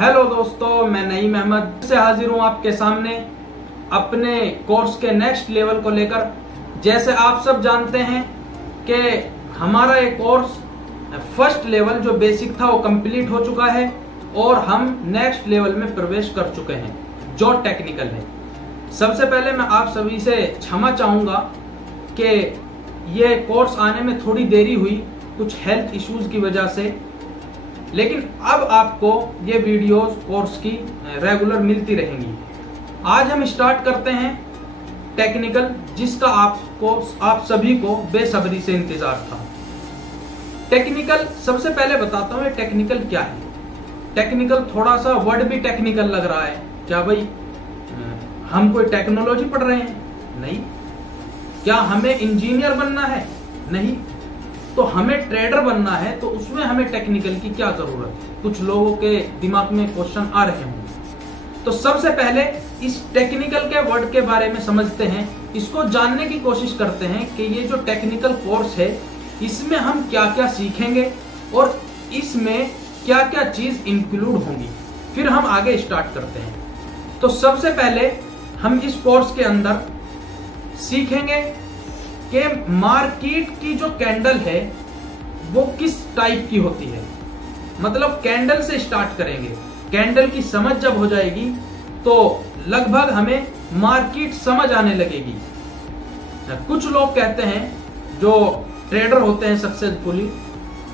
Hello दोस्तों, मैं नईम अहमद से हाजिर हूं आपके सामने अपने कोर्स के नेक्स्ट लेवल को लेकर। जैसे आप सब जानते हैं कि हमारा ये कोर्स फर्स्ट लेवल जो बेसिक था वो कंप्लीट हो चुका है और हम नेक्स्ट लेवल में प्रवेश कर चुके हैं जो टेक्निकल है। सबसे पहले मैं आप सभी से क्षमा चाहूंगा कि ये कोर्स आने में थोड़ी देरी हुई कुछ हेल्थ इश्यूज की वजह से, लेकिन अब आपको ये वीडियोस कोर्स की रेगुलर मिलती रहेंगी। आज हम स्टार्ट करते हैं टेक्निकल, जिसका आप सभी को बेसब्री से इंतजार था। टेक्निकल सबसे पहले बताता हूं, ये टेक्निकल क्या है। टेक्निकल थोड़ा सा वर्ड भी टेक्निकल लग रहा है। क्या भाई हम कोई टेक्नोलॉजी पढ़ रहे हैं? नहीं। क्या हमें इंजीनियर बनना है? नहीं। तो हमें ट्रेडर बनना है, तो उसमें हमें टेक्निकल की क्या जरूरत है? कुछ लोगों के दिमाग में क्वेश्चन आ रहे होंगे। तो सबसे पहले इस टेक्निकल के वर्ड के बारे में समझते हैं, इसको जानने की कोशिश करते हैं कि ये जो टेक्निकल कोर्स है इसमें हम क्या क्या सीखेंगे और इसमें क्या क्या चीज इंक्लूड होंगी। फिर हम आगे स्टार्ट करते हैं। तो सबसे पहले हम इस कोर्स के अंदर सीखेंगे कि मार्केट की जो कैंडल है वो किस टाइप की होती है। मतलब कैंडल से स्टार्ट करेंगे। कैंडल की समझ जब हो जाएगी तो लगभग हमें मार्केट समझ आने लगेगी। कुछ लोग कहते हैं जो ट्रेडर होते हैं सक्सेसफुली,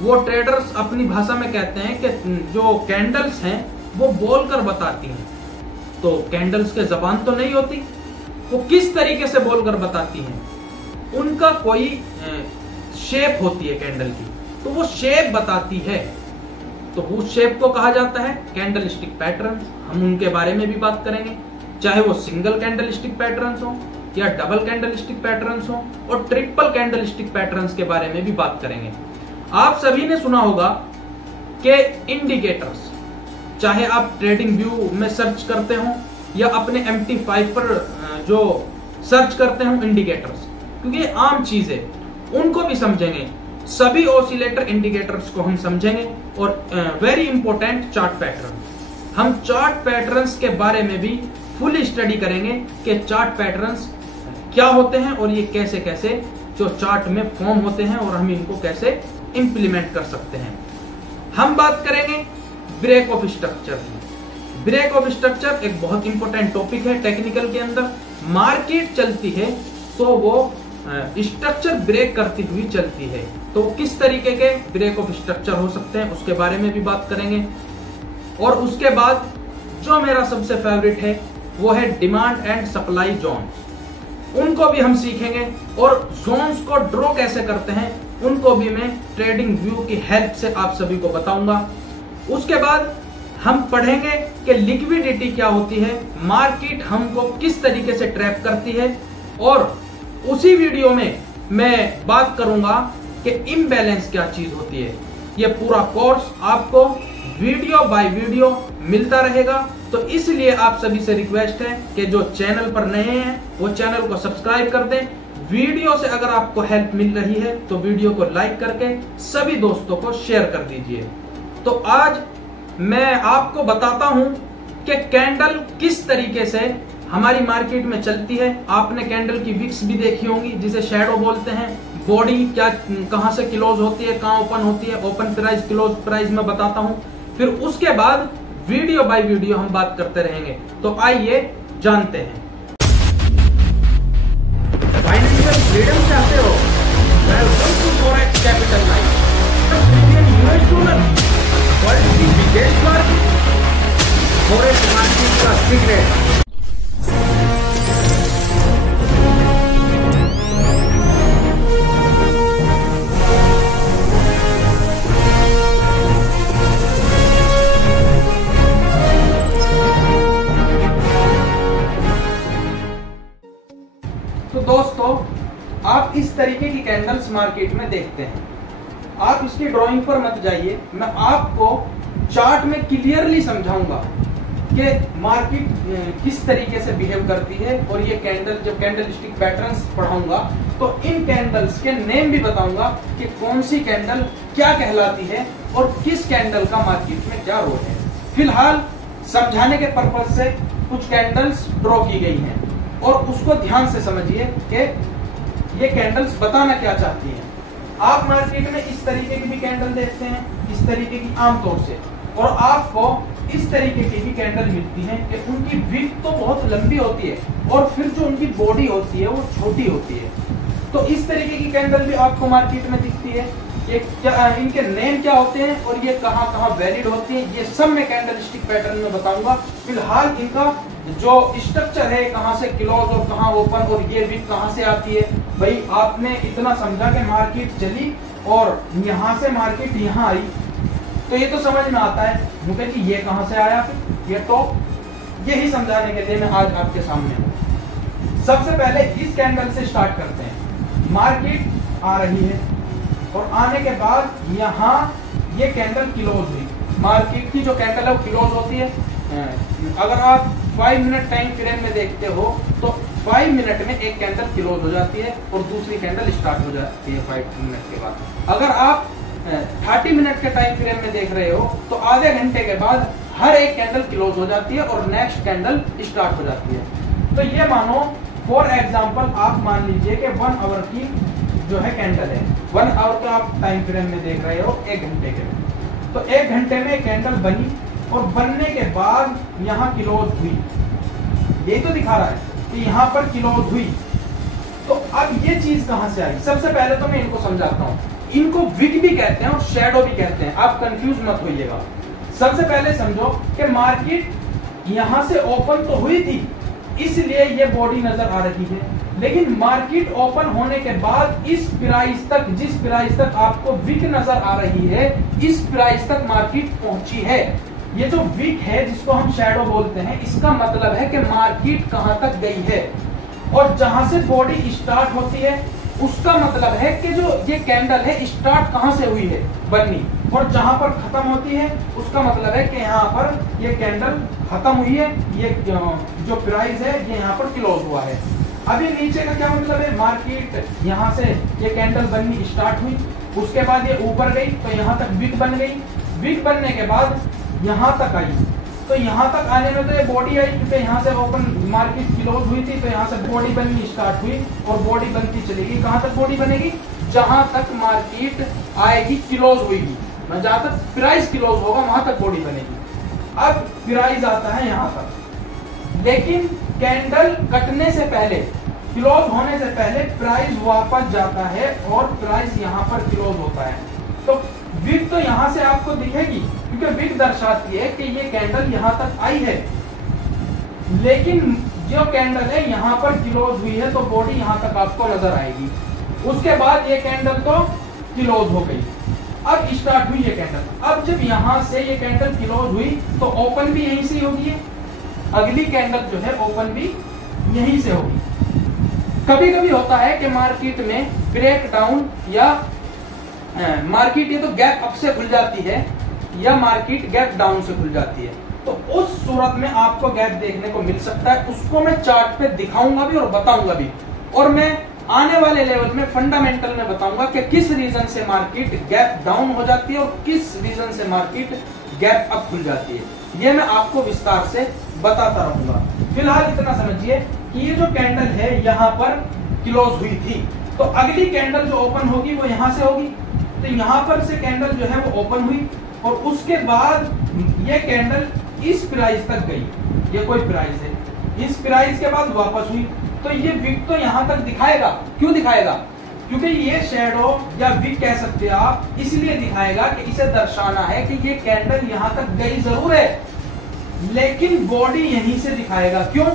वो ट्रेडर्स अपनी भाषा में कहते हैं कि जो कैंडल्स हैं वो बोलकर बताती हैं। तो कैंडल्स के जबान तो नहीं होती, वो किस तरीके से बोलकर बताती हैं। उनका कोई शेप होती है कैंडल की, तो वो शेप बताती है। तो उस शेप को कहा जाता है कैंडल स्टिक पैटर्न। हम उनके बारे में भी बात करेंगे, चाहे वो सिंगल कैंडल स्टिक पैटर्न्स हो या डबल कैंडल स्टिक पैटर्न्स हो, और ट्रिपल कैंडल स्टिक पैटर्न्स के बारे में भी बात करेंगे। आप सभी ने सुना होगा कि इंडिकेटर्स, चाहे आप ट्रेडिंग व्यू में सर्च करते हो या अपने MT5 पर जो सर्च करते हो इंडिकेटर्स, क्योंकि ये आम चीज है, उनको भी समझेंगे। सभी ऑसिलेटर इंडिकेटर्स को हम समझेंगे और वेरी इंपॉर्टेंट चार्ट पैटर्न। हम चार्ट पैटर्न्स के बारे में भी फुल स्टडी करेंगे कि चार्ट पैटर्न्स क्या होते हैं और ये कैसे कैसे जो चार्ट में फॉर्म होते हैं और हम इनको कैसे इंप्लीमेंट कर सकते हैं। हम बात करेंगे ब्रेक ऑफ स्ट्रक्चर की। ब्रेक ऑफ स्ट्रक्चर एक बहुत इंपॉर्टेंट टॉपिक है टेक्निकल के अंदर। मार्केट चलती है तो वो स्ट्रक्चर ब्रेक करती हुई चलती है, तो किस तरीके के ब्रेक ऑफ स्ट्रक्चर हो सकते हैं उसके बारे में भी बात करेंगे। और उसके बाद जो मेरा सबसे फेवरेट है वो है डिमांड एंड सप्लाई जोन। उनको भी हम सीखेंगे और जोन्स को ड्रॉ कैसे करते हैं उनको भी मैं ट्रेडिंग व्यू की हेल्प से आप सभी को बताऊंगा। उसके बाद हम पढ़ेंगे कि लिक्विडिटी क्या होती है, मार्केट हमको किस तरीके से ट्रैप करती है, और उसी वीडियो में मैं बात करूंगा कि इम्बैलेंस क्या चीज होती है। ये पूरा कोर्स आपको वीडियो बाय वीडियो मिलता रहेगा, तो इसलिए आप सभी से रिक्वेस्ट है कि जो चैनल पर नए हैं वो चैनल को सब्सक्राइब कर दें। वीडियो से अगर आपको हेल्प मिल रही है तो वीडियो को लाइक करके सभी दोस्तों को शेयर कर दीजिए। तो आज मैं आपको बताता हूं कि कैंडल किस तरीके से हमारी मार्केट में चलती है। आपने कैंडल की विक्स भी देखी होंगी जिसे शैडो बोलते हैं। बॉडी क्या कहां से क्लोज होती है, कहां ओपन होती है, ओपन प्राइस क्लोज प्राइस में बताता हूं। फिर उसके बाद वीडियो बाय वीडियो हम बात करते रहेंगे। तो आइए जानते हैं। फाइनेंशियल फ्रीडम चाहते हो? Welcome to forex capital line, the premium US dollar, world की बिगेस्ट मार्केट, फॉरेक्स मार्केट का सीक्रेट। तो दोस्तों, आप इस तरीके की कैंडल्स मार्केट में देखते हैं। आप इसकी ड्राइंग पर मत जाइए, मैं आपको चार्ट में क्लियरली समझाऊंगा कि मार्केट किस तरीके से बिहेव करती है। और ये कैंडल, जब कैंडल स्टिक पैटर्न्स पढ़ाऊंगा तो इन कैंडल्स के नेम भी बताऊंगा कि कौन सी कैंडल क्या कहलाती है और किस कैंडल का मार्केट में क्या रोल है। फिलहाल समझाने के पर्पज से कुछ कैंडल्स ड्रॉ की गई हैं और उसको ध्यान से समझिए कि ये कैंडल्स बताना क्या चाहती हैं। आप मार्केट में इस तरीके की भी कैंडल देखते हैं, इस तरीके की आमतौर से, और आपको इस तरीके की भी कैंडल मिलती है कि उनकी विक तो बहुत लंबी होती है और फिर जो उनकी बॉडी होती है वो छोटी होती है। तो इस तरीके की कैंडल भी आपको मार्केट में दिखती है। ये क्या, इनके नेम क्या होते हैं और ये कहाँ कहाँ वैलिड होती है, ये सब मैं कैंडलस्टिक पैटर्न में बताऊंगा। फिलहाल इनका जो स्ट्रक्चर है, कहाँ से क्लोज और कहाँ ओपन और ये विक कहाँ से आती है, भाई आपने इतना समझा कि मार्केट चली और यहाँ से मार्केट यहाँ आई, तो ये तो समझ में आता है मुझे कि ये कहाँ से आया, फिर ये तो यही समझाने के लिए मैं आज आपके सामने हूँ। सबसे पहले इस कैंडल से स्टार्ट करते हैं। मार्केट आ रही है और आने के बाद यहाँ ये कैंडल क्लोज हुई। मार्केट की जो कैंडल है वो क्लोज होती है। अगर आप 5 मिनट टाइम फ्रेम में देखते हो तो 5 मिनट में एक कैंडल क्लोज हो जाती है और दूसरी कैंडल स्टार्ट हो जाती है 5 मिनट के बाद। अगर आप 30 मिनट के टाइम फ्रेम में देख रहे हो तो आधे घंटे के बाद हर एक कैंडल क्लोज हो जाती है और नेक्स्ट कैंडल स्टार्ट हो जाती है। तो ये मानो फॉर एग्जांपल आप मान लीजिए कि 1 आवर की जो है कैंडल है, 1 आवर का आप टाइम फ्रेम में देख रहे हो 1 घंटे के, तो 1 घंटे में कैंडल बनी और बनने के बाद यहाँ क्लोज हुई। यही तो दिखा रहा है कि यहाँ पर क्लोज हुई। तो अब ये चीज कहां से आई? सबसे पहले तो मैं इनको समझाता हूँ। इनको विक भी कहते हैं और शैडो भी कहते हैं, आप कंफ्यूज मत होइएगा। सबसे पहले समझो कि मार्केट यहां से ओपन तो हुई थी, इसलिए ये बॉडी नजर आ रही है, लेकिन मार्केट ओपन होने के बाद इस प्राइस तक, जिस प्राइस तक आपको विक नजर आ रही है, इस प्राइस तक मार्केट पहुंची है। ये जो विक है जिसको हम शैडो बोलते हैं, इसका मतलब है कि मार्केट कहां तक गई है, और जहां से बॉडी स्टार्ट होती है उसका मतलब है कि जो ये कैंडल है स्टार्ट कहां से हुई है बननी, और जहां पर खत्म होती है उसका मतलब है कि यहाँ पर ये कैंडल खत्म हुई है, ये जो प्राइस है ये यहाँ पर क्लोज हुआ है। अभी नीचे का क्या मतलब है? मार्केट यहाँ से ये कैंडल बननी स्टार्ट हुई, उसके बाद ये ऊपर गई तो यहाँ तक विक बन गई, विक बनने के बाद यहाँ तक आई, तो यहाँ तक आने में तो ये बॉडी आई, क्योंकि यहाँ से ओपन मार्केट क्लोज हुई थी तो यहाँ से बॉडी बननी स्टार्ट हुई और बॉडी बनती चलेगी। कहाँ तक बॉडी बनेगी? जहां तक मार्केट आएगी क्लोज होगी, जहां तक प्राइस क्लोज होगा वहां तक बॉडी बनेगी। अब प्राइस आता है यहाँ तक, लेकिन कैंडल कटने से पहले, क्लोज होने से पहले प्राइस वापस जाता है और प्राइस यहाँ पर क्लोज होता है। तो विक तो यहाँ से आपको दिखेगी, क्योंकि विक दर्शाती है कि ये कैंडल यहाँ तक आई है, लेकिन जो कैंडल है यहाँ पर क्लोज हुई है तो बॉडी यहाँ तक आपको नजर आएगी। उसके बाद ये कैंडल तो क्लोज हो गई, अब स्टार्ट हुई ये कैंडल। अब जब यहाँ से ये कैंडल क्लोज हुई तो ओपन भी यहीं से होगी, अगली कैंडल जो है ओपन भी यहीं से होगी। कभी कभी होता है कि मार्केट में ब्रेक डाउन या मार्केट ये तो गैप अप से खुल जाती है या मार्केट गैप डाउन से खुल जाती है, तो उस सूरत में आपको गैप देखने को मिल सकता है। उसको मैं चार्ट पे दिखाऊंगा भी और बताऊंगा भी, और मैं आने वाले लेवल में फंडामेंटल में बताऊंगा कि किस रीजन से मार्केट गैप डाउन हो जाती है और किस रीजन से मार्केट गैप अप खुल जाती है। ये मैं आपको विस्तार से बताता रहूंगा। फिलहाल इतना समझिए कि ये जो कैंडल है यहाँ पर क्लोज हुई थी, तो अगली कैंडल जो ओपन होगी वो यहाँ से होगी, तो यहाँ पर से कैंडल जो है वो ओपन हुई और उसके बाद ये कैंडल इस प्राइस तक गई, ये कोई प्राइस है, इस प्राइस के बाद वापस हुई, तो ये विक तो यहाँ तक दिखाएगा। क्यों दिखाएगा? क्योंकि ये शैडो या विक कह सकते हैं आप, इसलिए दिखाएगा कि इसे दर्शाना है कि ये कैंडल यहाँ तक गई जरूर है, लेकिन बॉडी यहीं से दिखाएगा। क्यों?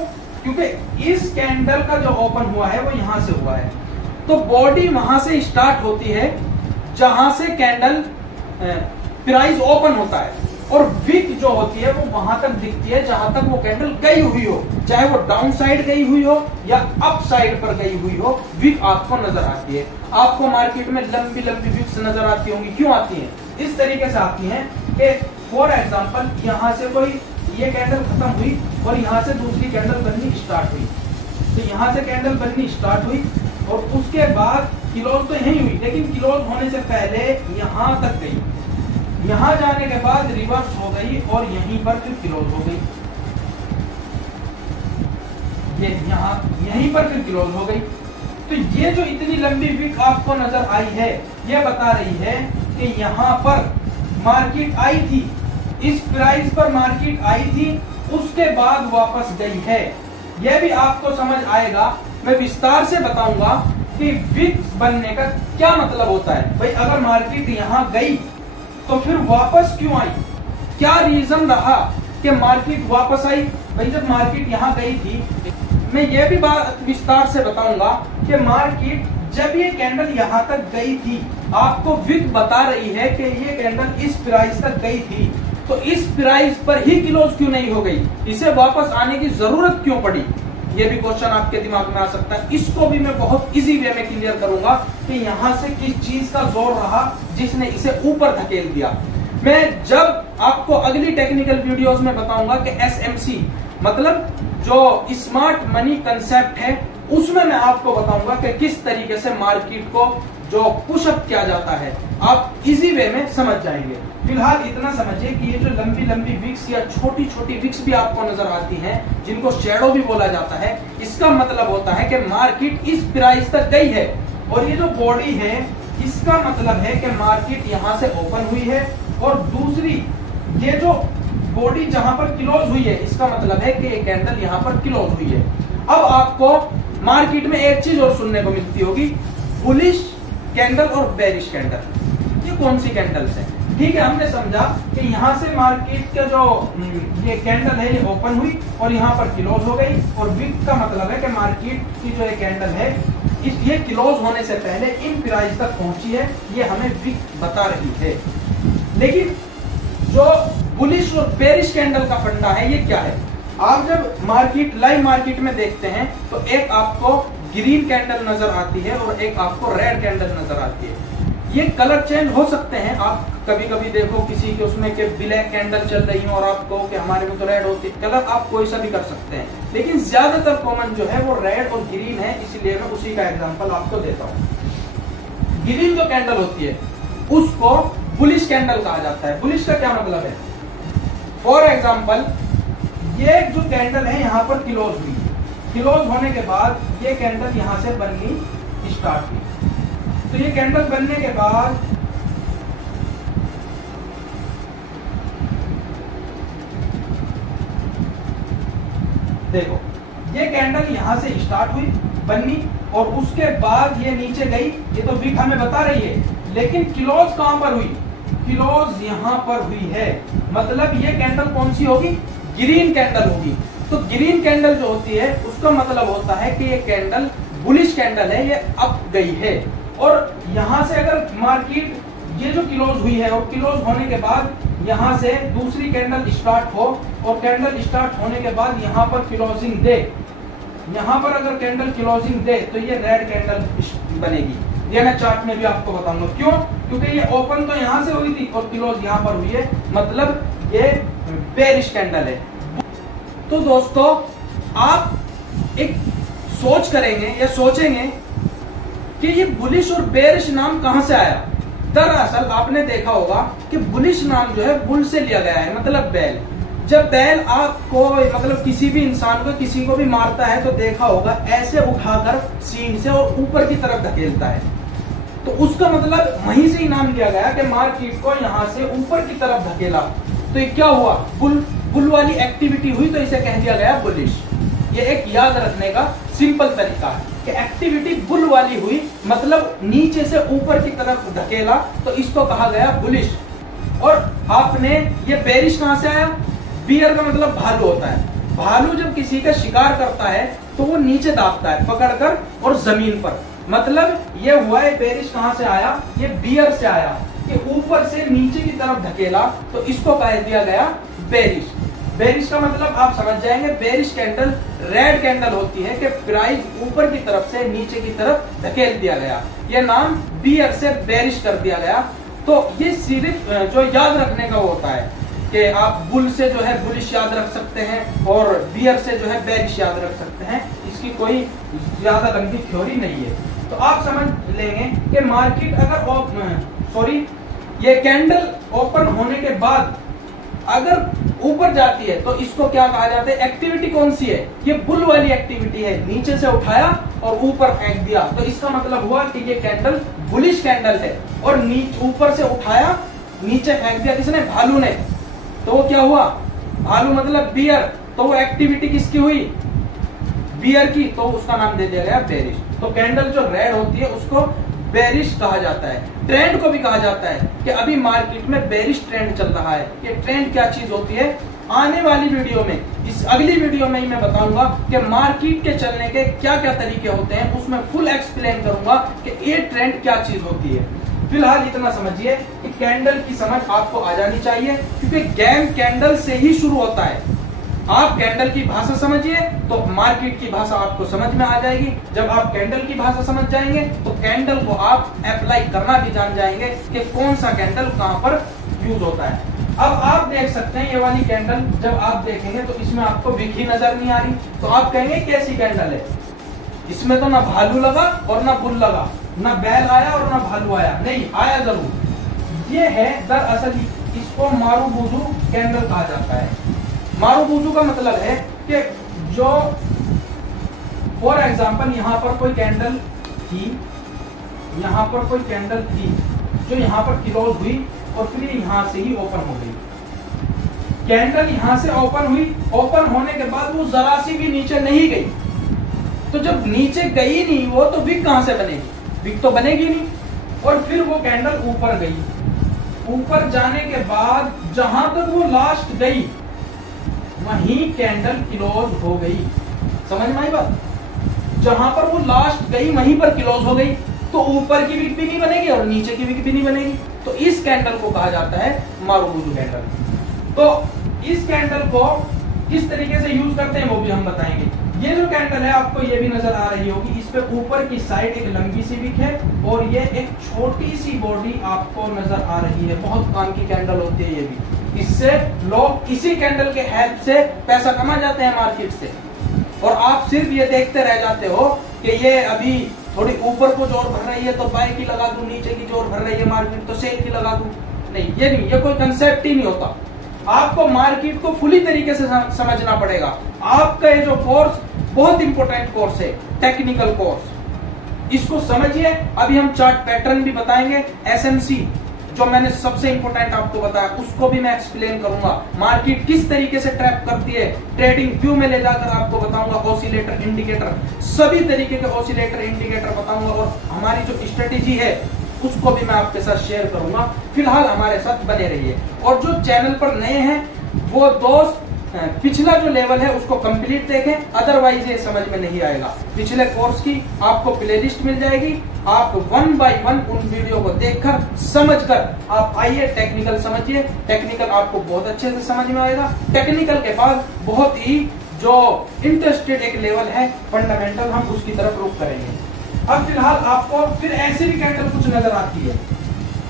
क्योंकि इस कैंडल का जो ओपन हुआ है वो यहाँ से हुआ है, तो बॉडी वहां से स्टार्ट होती है जहां से कैंडल प्राइस ओपन होता है, और विक जो होती है वो वहां तक दिखती है जहां तक वो कैंडल गई हुई हो, चाहे वो डाउन साइड गई हुई हो या अप साइड पर गई हुई हो, विक आपको नजर आती है। आपको मार्केट में लंबी लंबी विक्स नजर आती होंगी। क्यों आती हैं? इस तरीके से आती हैं कि फॉर एग्जांपल यहाँ से कोई ये कैंडल खत्म हुई और यहाँ से दूसरी कैंडल बननी स्टार्ट हुई, तो यहाँ से कैंडल बननी स्टार्ट हुई और उसके बाद क्लोज तो यही हुई, लेकिन क्लोज होने से पहले यहाँ तक गई, यहां जाने के बाद रिवर्स हो गई और यहीं पर फिर क्लोज हो गई, ये यहीं पर फिर क्लोज हो गई। तो ये जो इतनी लंबी विक आपको नजर आई है, ये बता रही है कि यहां पर मार्केट आई थी, इस प्राइस पर मार्केट आई थी, उसके बाद वापस गई है। यह भी आपको समझ आएगा, मैं विस्तार से बताऊंगा कि विक बनने का क्या मतलब होता है। भाई अगर मार्केट यहां गई तो फिर वापस क्यों आई, क्या रीजन रहा कि मार्केट वापस आई। भाई जब मार्केट यहां गई थी, मैं ये भी बात विस्तार से बताऊंगा कि मार्केट जब ये कैंडल यहां तक गई थी, आपको विक बता रही है कि ये कैंडल इस प्राइस तक गई थी, तो इस प्राइस पर ही क्लोज क्यों नहीं हो गई, इसे वापस आने की जरूरत क्यों पड़ी। ये भी क्वेश्चन आपके दिमाग में आ सकता है। इसको भी मैं बहुत इजी वे में क्लियर करूंगा कि यहां से किस चीज का जोर रहा जिसने इसे ऊपर धकेल दिया। मैं जब आपको अगली टेक्निकल वीडियोस में बताऊंगा कि एसएमसी मतलब जो स्मार्ट मनी कंसेप्ट है, उसमें मैं आपको बताऊंगा कि किस तरीके से मार्केट को जो पुशअप किया जाता है, आप इजी वे में समझ जाएंगे। फिलहाल इतना समझिए कि ये जो लंबी लंबी विक्स या छोटी छोटी विक्स भी आपको नजर आती हैं, जिनको शैडो भी बोला जाता है, इसका मतलब होता है कि मार्केट इस प्राइस तक गई है। और ये जो बॉडी है, इसका मतलब है कि मार्केट यहां से ओपन हुई है, और दूसरी ये जो बॉडी जहां पर क्लोज हुई है, इसका मतलब है कि ये कैंडल यहां पर क्लोज हुई है। अब आपको मार्केट में एक चीज और सुनने को मिलती होगी, बुलिश कैंडल और बेरिश कैंडल। ये कौन सी कैंडल्स है? ठीक है, हमने समझा कि यहां से मार्केट का जो ये कैंडल है, ये ओपन हुई और यहां पर क्लोज हो गई, और विक का मतलब है कि मार्केट की जो ये कैंडल है, ये क्लोज होने से पहले इन प्राइस तक पहुंची है, ये हमें विक बता रही है। लेकिन जो बुलिश और बेरिश कैंडल का फंडा है, ये क्या है? आप जब मार्केट लाइव मार्केट में देखते हैं तो एक आपको ग्रीन कैंडल नजर आती है और एक आपको रेड कैंडल नजर आती है। ये कलर चेंज हो सकते हैं, आप कभी कभी देखो किसी के उसमें के ब्लैक कैंडल चल रही हो और आप कहो कि हमारे में तो रेड होती है, कलर आप कोई सा भी कर सकते हैं, लेकिन ज्यादातर कॉमन जो है वो रेड और ग्रीन है, इसीलिए मैं उसी का एग्जांपल आपको देता हूँ। ग्रीन जो कैंडल होती है उसको बुलिश कैंडल कहा जाता है। बुलिश का क्या मतलब है? फॉर एग्जाम्पल, ये जो कैंडल है यहां पर क्लोज हुई, क्लोज होने के बाद ये कैंडल यहां से बननी स्टार्ट हुई। तो ये कैंडल बनने के बाद देखो, ये कैंडल यहां से स्टार्ट हुई बननी, और उसके बाद ये नीचे गई, ये तो विक हमें बता रही है, लेकिन क्लोज कहां पर हुई? क्लोज यहां पर हुई है, मतलब ये कैंडल कौन सी होगी? ग्रीन कैंडल होगी। तो ग्रीन कैंडल जो होती है उसका मतलब होता है कि ये कैंडल बुलिश कैंडल है, ये अप गई है। और यहां से अगर मार्केट ये जो क्लोज हुई है और क्लोज होने के बाद यहां से दूसरी कैंडल स्टार्ट हो, और कैंडल स्टार्ट होने के बाद यहां पर क्लोजिंग दे, यहां पर अगर कैंडल क्लोजिंग दे तो ये रेड कैंडल बनेगी। ये मैं चार्ट में भी आपको बताऊंगा क्यों, क्योंकि ये ओपन तो यहां से हुई थी और क्लोज यहां पर हुई है, मतलब ये बेरिश कैंडल है। तो दोस्तों, आप एक सोच करेंगे या सोचेंगे कि ये बुलिश और बेरिश नाम कहां से आया। दरअसल आपने देखा होगा कि बुलिश नाम जो है बुल से लिया गया है, मतलब बैल। जब बैल आपको मतलब किसी भी इंसान को किसी को भी मारता है तो देखा होगा ऐसे उठाकर सींग से और ऊपर की तरफ धकेलता है, तो उसका मतलब वहीं से ही नाम लिया गया कि मार्केट को यहां से ऊपर की तरफ धकेला। तो ये क्या हुआ? बुल वाली एक्टिविटी हुई, तो इसे कह दिया गया बुलिश। ये एक याद रखने का सिंपल तरीका है कि एक्टिविटी बुल वाली हुई, मतलब नीचे से ऊपर की तरफ धकेला, तो इसको कहा गया बुलिश। और आपने ये बेरिश कहां से आया? बियर का मतलब भालू होता है। भालू जब किसी का शिकार करता है तो वो नीचे दाबता है पकड़कर और जमीन पर, मतलब ये हुआ है बेरिश। कहां से आया? ये बियर से आया, कि ऊपर से नीचे की तरफ धकेला, तो इसको कह दिया गया बेरिश। बेरिश का मतलब आप समझ जाएंगे, बेरिश कैंडल रेड कैंडल होती है कि प्राइस ऊपर की तरफ से नीचे की तरफ धकेल दिया गया, ये नाम बियर से बेरिश कर दिया गया। तो ये सिर्फ जो याद रखने का होता है कि आप बुल से जो है बुलिश याद रख सकते हैं और बियर से जो है बेरिश याद रख सकते हैं, इसकी कोई ज्यादा लंबी थ्योरी नहीं है। तो आप समझ लेंगे कि मार्केट अगर ये कैंडल ओपन होने के बाद अगर ऊपर जाती है तो इसको क्या कहा जाता है, एक्टिविटी कौन सी है, ये बुल वाली एक्टिविटी है, नीचे से उठाया और ऊपर फेंक दिया, तो इसका मतलब हुआ कि ये कैंडल बुलिश कैंडल है। और ऊपर से उठाया नीचे फेंक दिया किसने, भालू ने, तो वो क्या हुआ, भालू मतलब बियर, तो वो एक्टिविटी किसकी हुई, बियर की, तो उसका नाम दे दिया गया बेरिश। तो कैंडल जो रेड होती है उसको बेरिश कहा जाता है। ट्रेंड को भी कहा जाता है कि अभी मार्केट में बेरिश ट्रेंड चल रहा है। ये ट्रेंड क्या चीज होती है, आने वाली वीडियो में, इस अगली वीडियो में ही मैं बताऊंगा कि मार्केट के चलने के क्या क्या तरीके होते हैं, उसमें फुल एक्सप्लेन करूंगा कि ये ट्रेंड क्या चीज होती है। फिलहाल इतना समझिए कि कैंडल की समझ आपको आ जानी चाहिए, क्योंकि गेम कैंडल से ही शुरू होता है। आप कैंडल की भाषा समझिए तो मार्केट की भाषा आपको समझ में आ जाएगी। जब आप कैंडल की भाषा समझ जाएंगे तो कैंडल को आप अप्लाई करना भी जान जाएंगे कि कौन सा कैंडल कहां पर यूज होता है। अब आप देख सकते हैं ये वाली कैंडल, जब आप देखेंगे तो इसमें आपको विक ही नजर नहीं आ रही, तो आप कहेंगे कैसी कैंडल है, इसमें तो ना भालू लगा और ना बुल लगा, ना बैल आया और ना भालू आया, नहीं आया जरूर। ये है दरअसल इसको मारूबुजू कैंडल कहा जाता है। मारूबुजू का मतलब है कि जो फॉर एग्जांपल यहाँ पर कोई कैंडल थी, यहाँ पर कोई कैंडल थी जो यहाँ पर क्लोज हुई और फिर यहाँ से ही ओपन हो गई। कैंडल यहाँ से ओपन हुई, ओपन होने के बाद वो जरा सी भी नीचे नहीं गई, तो जब नीचे गई नहीं वो तो विक कहां से बनेगी, विक तो बनेगी नहीं। और फिर वो कैंडल ऊपर गई, ऊपर जाने के बाद जहां तक वो लास्ट गई वहीं कैंडल क्लोज हो गई। समझ में आई बात, जहां पर वो लास्ट गई वहीं पर क्लोज हो गई, तो ऊपर की विक भी नहीं बनेगी और नीचे की विक भी नहीं बनेगी। तो इस कैंडल को कहा जाता है मारूबुजू कैंडल। तो इस कैंडल को किस तरीके से यूज करते हैं वो भी हम बताएंगे। ये जो कैंडल है आपको ये भी नजर आ रही होगी, इस पे ऊपर की साइड एक लंबी सी विक है और ये एक छोटी सी बॉडी आपको नजर आ रही है। बहुत काम की कैंडल होती है ये भी, इससे लोग इसी कैंडल के हेल्प से पैसा कमा जाते हैं मार्केट से। और आप सिर्फ ये देखते रह जाते हो कि ये अभी थोड़ी ऊपर को जोर भर रही है तो बाय की लगा दूं, नीचे की जोर भर रही है मार्केट तो सेल की लगा दूं, नहीं ये नहीं, ये कोई कंसेप्ट ही नहीं होता। आपको मार्केट को फुली तरीके से समझना पड़ेगा। आपका ये जो कोर्स बहुत इंपॉर्टेंट कोर्स है, टेक्निकल कोर्स, इसको समझिए। अभी हम चार्ट पैटर्न भी बताएंगे, एसएमसी जो मैंने सबसे इंपॉर्टेंट आपको बताया उसको भी मैं एक्सप्लेन करूंगा। मार्केट किस तरीके से ट्रैप करती है, ट्रेडिंग व्यू में ले जाकर आपको बताऊंगा। ऑसिलेटर, इंडिकेटर, सभी तरीके के ऑसिलेटर, इंडिकेटर बताऊंगा और हमारी जो स्ट्रेटेजी है उसको भी मैं आपके साथ शेयर करूंगा। फिलहाल हमारे साथ बने रहिए। और जो चैनल पर नए हैं वो दोस्त पिछला जो लेवल है उसको कंप्लीट देखें, अदरवाइज ये समझ में नहीं आएगा। पिछले कोर्स की आपको प्लेलिस्ट मिल जाएगी, आप 1 बाय 1 उन वीडियो को देखकर समझकर आप आइए, टेक्निकल समझिए। टेक्निकल आपको बहुत अच्छे से समझ में आएगा। टेक्निकल के बाद बहुत ही जो इंटरेस्टेड एक लेवल है फंडामेंटल, हम उसकी तरफ रुख करेंगे। अब फिलहाल आपको फिर ऐसी भी कैंडल कुछ नजर आती है,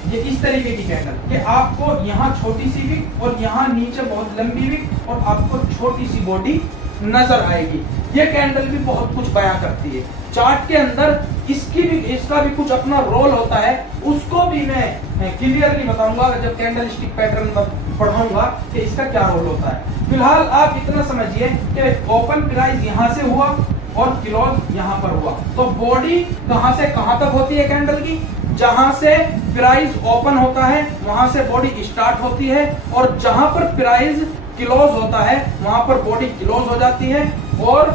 ये इस तरीके की कैंडल कि आपको यहाँ छोटी सी विक और यहाँ नीचे बहुत लंबी विक और आपको छोटी सी बॉडी नजर आएगी। ये कैंडल भी बहुत कुछ बयां करती है। चार्ट के अंदर इसका भी कुछ अपना रोल होता है, उसको भी मैं क्लियरली बताऊंगा जब कैंडल स्टिक पैटर्न पढ़ाऊंगा कि इसका क्या रोल होता है। फिलहाल आप इतना समझिए कि ओपन प्राइस यहाँ से हुआ और क्लोज यहाँ पर हुआ, तो बॉडी कहां से कहां तक होती है कैंडल की, जहां से प्राइस ओपन होता है वहां से बॉडी स्टार्ट होती है और जहां पर प्राइस क्लोज होता है वहां पर बॉडी क्लोज हो जाती है। और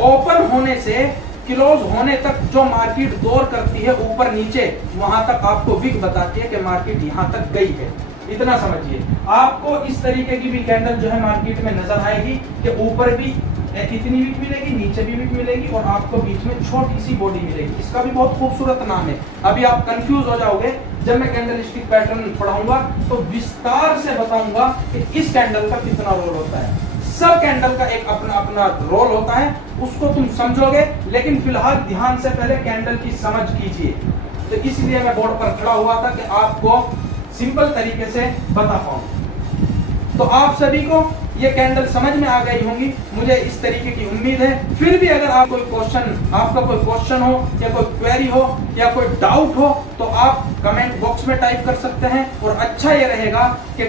ओपन होने से क्लोज होने तक जो मार्केट दौर करती है ऊपर नीचे, वहां तक आपको विक बताती है कि मार्केट यहां तक गई है। इतना समझिए। आपको इस तरीके की भी कैंडल जो है मार्केट में नजर आएगी कि ऊपर भी इतनी विक मिलेगी, नीचे भी विक मिलेगी और आपको बीच में छोटी सी बॉडी मिलेगी। इसका भी बहुत खूबसूरत नाम है। अभी आप कंफ्यूज हो जाओगे, जब मैं कैंडल स्टिक पैटर्न पढ़ाऊंगा तो विस्तार से बताऊंगा कि इस कैंडल का कितना रोल होता है। सब कैंडल का एक अपना अपना रोल होता है, उसको तुम समझोगे। लेकिन फिलहाल ध्यान से पहले कैंडल की समझ कीजिए। तो इसलिए मैं बोर्ड पर खड़ा हुआ था कि आपको सिंपल तरीके से बता पाऊं। तो आप सभी को ये कैंडल समझ में आ गई होंगी, मुझे इस तरीके की उम्मीद है। फिर भी अगर आपका कोई क्वेश्चन हो या कोई क्वेरी हो या कोई डाउट हो तो आप कमेंट बॉक्स में टाइप कर सकते हैं। और अच्छा ये रहेगा कि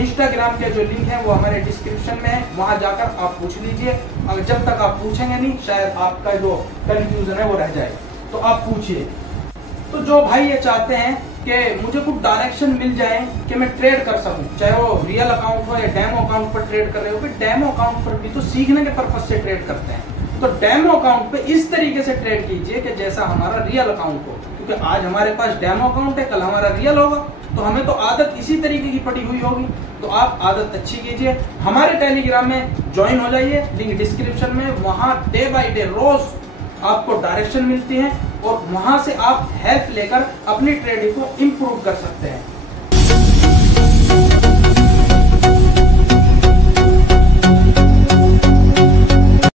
इंस्टाग्राम के जो लिंक है वो हमारे डिस्क्रिप्शन में है, वहां जाकर आप पूछ लीजिए। अगर जब तक आप पूछेंगे नहीं शायद आपका जो कंफ्यूजन है वो रह जाए, तो आप पूछिए। तो जो भाई ये चाहते हैं कि मुझे कुछ डायरेक्शन मिल जाए कि मैं ट्रेड कर सकूं, चाहे वो रियल अकाउंट हो या डेमो अकाउंट पर ट्रेड कर रहे हो, डेमो अकाउंट पर भी तो सीखने के पर्पज से ट्रेड करते हैं। तो डेमो अकाउंट पे इस तरीके से ट्रेड कीजिए कि जैसा हमारा रियल अकाउंट हो, क्योंकि आज हमारे पास डेमो अकाउंट है, कल हमारा रियल होगा, तो हमें तो आदत इसी तरीके की पड़ी हुई होगी। तो आप आदत अच्छी कीजिए, हमारे टेलीग्राम में ज्वाइन हो जाइए, लिंक डिस्क्रिप्शन में। वहां डे बाय डे रोज आपको डायरेक्शन मिलती है और वहां से आप हेल्प लेकर अपनी ट्रेडिंग को इंप्रूव कर सकते हैं।